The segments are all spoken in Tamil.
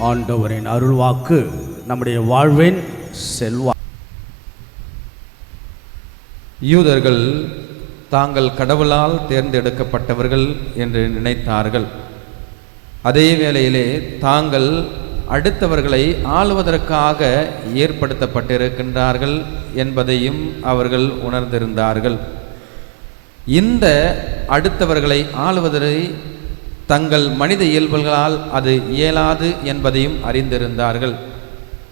ஆண்டவரின் அருள்வாக்கு நம்முடைய வாழ்வின் செல்வா யூதர்கள் தாங்கள் கடவுளால் தேர்ந்தெடுக்கப்பட்டவர்கள் என்று நினைத்தார்கள். அதே வேளையிலே தாங்கள் அடுத்தவர்களை ஆளுவதற்காக ஏற்படுத்தப்பட்டிருக்கின்றார்கள் என்பதையும் அவர்கள் உணர்ந்திருந்தார்கள். இந்த அடுத்தவர்களை ஆளுவதை தங்கள் மனித இயல்புகளால் அது இயலாது என்பதையும் அறிந்திருந்தார்கள்.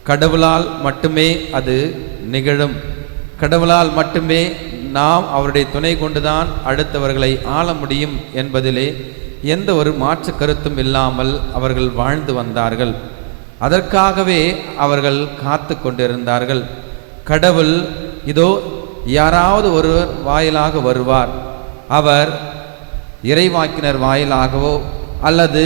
கடவுளால் மட்டுமே அது நிகழும். கடவுளால் மட்டுமே நாம் அவருடைய துணை கொண்டுதான் அடுத்தவர்களை ஆள முடியும் என்பதிலே எந்த ஒரு மாற்று கருத்தும் இல்லாமல் அவர்கள் வாழ்ந்து வந்தார்கள். அதற்காகவே அவர்கள் காத்து கொண்டிருந்தார்கள். கடவுள் இதோ யாராவது ஒருவர் வாயிலாக வருவார். அவர் இறைவாக்கினர் வாயிலாகவோ அல்லது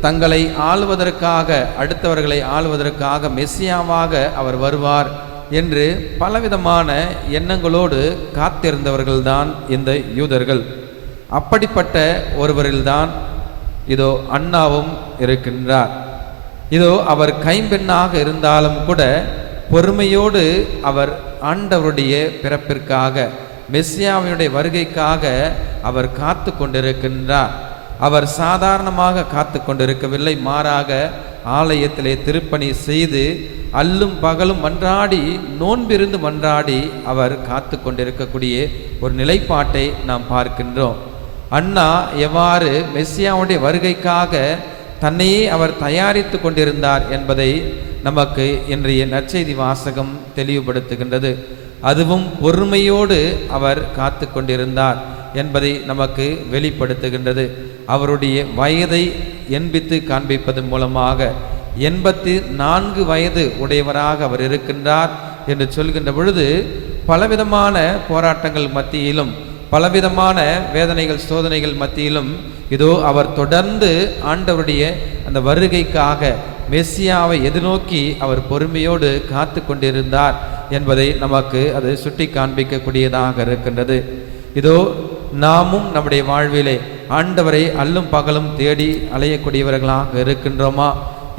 தங்களை ஆளுவதற்காக அடுத்தவர்களை ஆளுவதற்காக மெஸ்ஸியாவாக அவர் வருவார் என்று பலவிதமான எண்ணங்களோடு காத்திருந்தவர்கள்தான் இந்த யூதர்கள். அப்படிப்பட்ட ஒருவரில்தான் இதோ அண்ணாவும் இருக்கின்றார். இதோ அவர் கைம்பெண்ணாக இருந்தாலும் கூட பொறுமையோடு அவர் ஆண்டவருடைய பிறப்பிற்காக மெஸ்ஸியாவினுடைய வருகைக்காக அவர் காத்து கொண்டிருக்கின்றார். அவர் சாதாரணமாக காத்து கொண்டிருக்கவில்லை. மாறாக ஆலயத்திலே திருப்பணி செய்து அல்லும் பகலும் மன்றாடி நோன்பிருந்து மன்றாடி அவர் காத்து கொண்டிருக்கக்கூடிய ஒரு நிலைப்பாட்டை நாம் பார்க்கின்றோம். அண்ணா எவ்வாறு மெஸ்ஸியாவுடைய வருகைக்காக தன்னையே அவர் தயாரித்து கொண்டிருந்தார் என்பதை நமக்கு இன்றைய நற்செய்தி வாசகம் தெளிவுபடுத்துகின்றது. அதுவும் பொறுமையோடு அவர் காத்து கொண்டிருந்தார் என்பதை நமக்கு வெளிப்படுத்துகின்றது. அவருடைய வயதை எண்பித்து காண்பிப்பதன் மூலமாக எண்பத்தி நான்கு வயது உடையவராக அவர் இருக்கின்றார் என்று சொல்கின்ற பொழுது பலவிதமான போராட்டங்கள் மத்தியிலும் பலவிதமான வேதனைகள் சோதனைகள் மத்தியிலும் இதோ அவர் தொடர்ந்து ஆண்டவருடைய அந்த வருகைக்காக மெஸ்ஸியாவை எதிர்நோக்கி அவர் பொறுமையோடு காத்து கொண்டிருந்தார் என்பதை நமக்கு அது சுட்டி காண்பிக்கக்கூடியதாக இருக்கின்றது. இதோ நாமும் நம்முடைய வாழ்விலே ஆண்டவரை அல்லும் பகலும் தேடி அலையக்கூடியவர்களாக இருக்கின்றோமா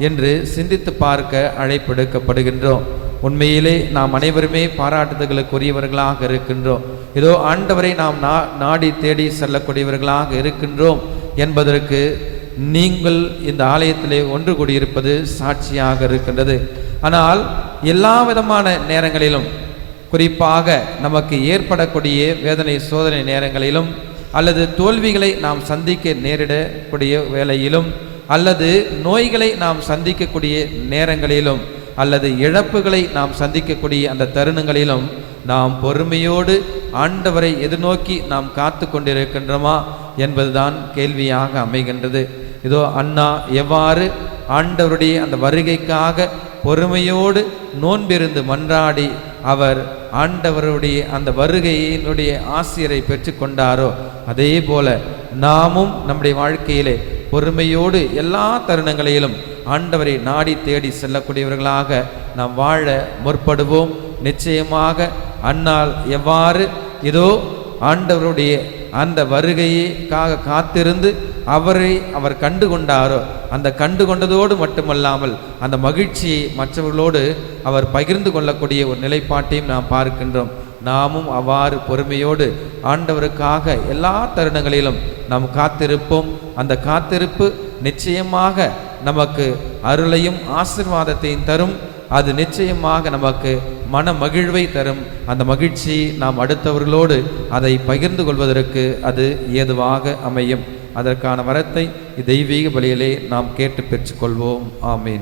என்று சிந்தித்து பார்க்க அழைப்பெடுக்கப்படுகின்றோம். உண்மையிலே நாம் அனைவருமே பாராட்டுதல்களுக்குரியவர்களாக இருக்கின்றோம். இதோ ஆண்டவரை நாம் நா நாடி தேடி செல்லக்கூடியவர்களாக இருக்கின்றோம் என்பதற்கு நீங்கள் இந்த ஆலயத்திலே ஒன்று கூடியிருப்பது சாட்சியாக இருக்கின்றது. ஆனால் எல்லா விதமான நேரங்களிலும் குறிப்பாக நமக்கு ஏற்படக்கூடிய வேதனை சோதனை நேரங்களிலும் அல்லது தோல்விகளை நாம் சந்திக்க நேரிடக்கூடிய வேளையிலும் அல்லது நோய்களை நாம் சந்திக்கக்கூடிய நேரங்களிலும் அல்லது இழப்புகளை நாம் சந்திக்கக்கூடிய அந்த தருணங்களிலும் நாம் பொறுமையோடு ஆண்டவரை எதிர்நோக்கி நாம் காத்து கொண்டிருக்கின்றோமா என்பதுதான் கேள்வியாக அமைகின்றது. இதோ அண்ணா எவ்வாறு ஆண்டவருடைய அந்த வருகைக்காக பொறுமையோடு நோன்பிருந்து மன்றாடி அவர் ஆண்டவருடைய அந்த வருகையினுடைய ஆசிரியரை பெற்றுக்கொண்டாரோ? அதே போல நாமும் நம்முடைய வாழ்க்கையிலே பொறுமையோடு எல்லா தருணங்களிலும் ஆண்டவரை நாடி தேடி செல்லக்கூடியவர்களாக நாம் வாழ முற்படுவோம். நிச்சயமாக அன்னால் எவ்வாறு இதோ ஆண்டவருடைய அந்த வருகையைக்காக காத்திருந்து அவரை அவர் கண்டு கொண்டாரோ அந்த கண்டு கொண்டதோடு மட்டுமல்லாமல் அந்த மகிழ்ச்சியை மற்றவர்களோடு அவர் பகிர்ந்து கொள்ளக்கூடிய ஒரு நிலைப்பாட்டையும் நாம் பார்க்கின்றோம். நாமும் அவ்வாறு பொறுமையோடு ஆண்டவருக்காக எல்லா தருணங்களிலும் நாம் காத்திருப்போம். அந்த காத்திருப்பு நிச்சயமாக நமக்கு அருளையும் ஆசிர்வாதத்தையும் தரும். அது நிச்சயமாக நமக்கு மன மகிழ்வை தரும். அந்த மகிழ்ச்சி நாம் அடுத்தவர்களோடு அதை பகிர்ந்து கொள்வதற்கு அது ஏதுவாக அமையும். அதற்கான வரத்தை தெய்வீக வழியிலே நாம் கேட்டு பெற்றுக்கொள்வோம் ஆமீன்.